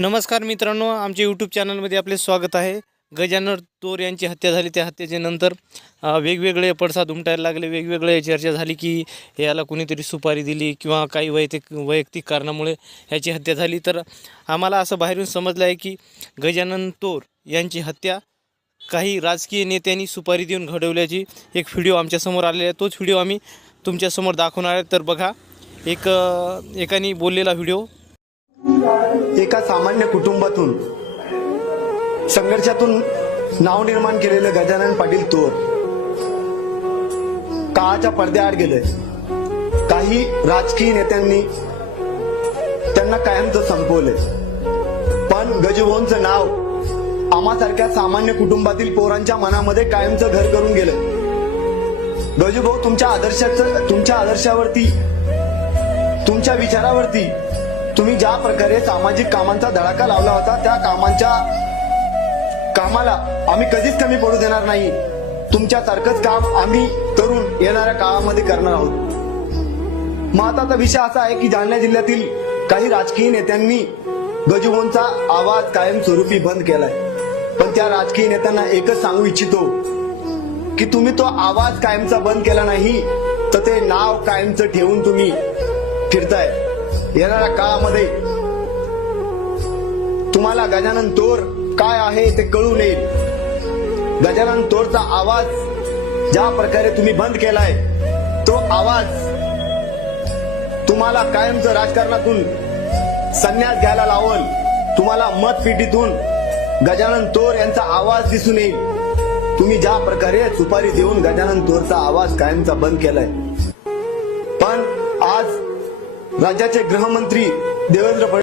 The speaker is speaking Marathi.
नमस्कार मित्रांनो आमच्या यूट्यूब चॅनलमध्ये आपले स्वागत आहे. गजानन तोर यांची हत्या झाली. त्या हत्येचे नंतर वेगवेगळे पडसाद उमटायला लागले. वेगवेगळे चर्चा झाली की याला कुणीतरी सुपारी दिली किंवा काही वैयक्तिक वैयक्तिक कारणामुळे याची हत्या झाली. तर आम्हाला असं बाहेरून समजलं आहे की गजानन तोर यांची हत्या काही राजकीय नेत्यांनी सुपारी देऊन घडवल्याची एक व्हिडिओ आमच्यासमोर आलेला आहे. तोच व्हिडिओ आम्ही तुमच्यासमोर दाखवणार आहे. तर बघा एक एकाने बोललेला व्हिडिओ एका सामान्य कुटुंबातून संघर्षातून नाव निर्माण केलेलं गजानन पाटील तोर. काळाच्या पडद्याआड गेले. काही राजकीय नेत्यांनी त्यांना कायमचं संपवले. पण गजूभाऊंचं नाव आम्हासारख्या सामान्य कुटुंबातील पोरांच्या मनामध्ये कायमचं घर करून गेलं. गजूभाऊ तुमच्या आदर्शाचं तुमच्या आदर्शावरती तुमच्या विचारावरती तुम्ही ज्या प्रकारे सामाजिक कामांचा धडाका लावला होता त्या कामांच्या कामाला आम्ही कधीच कमी पडू देणार नाही. तुमच्यासारखंच काम आम्ही तरुण येणाऱ्या काळामध्ये करणार आहोत. मग आताचा विषय असा आहे की जालना जिल्ह्यातील काही राजकीय नेत्यांनी गजुबोंचा आवाज कायमस्वरूपी बंद केलाय. पण त्या राजकीय नेत्यांना एकच सांगू इच्छितो की तुम्ही तो आवाज कायमचा बंद केला नाही तर ते नाव कायमचं ठेवून तुम्ही फिरताय. येणाऱ्या काळामध्ये तुम्हाला गजानन तोर काय आहे ते कळून येईल गजानन तोरचा आवाज ज्या प्रकारे तुम्ही बंद केलाय तो आवाज तुम्हाला कायमचं राजकारणातून संन्यास घ्यायला लावल तुम्हाला मतपेटीतून गजानन तोर यांचा आवाज दिसून येईल. तुम्ही ज्या प्रकारे सुपारी देऊन गजानन तोरचा आवाज कायमचा बंद केलाय. पण आज राज्याचे गृहमंत्री देवेंद्र फडणवीस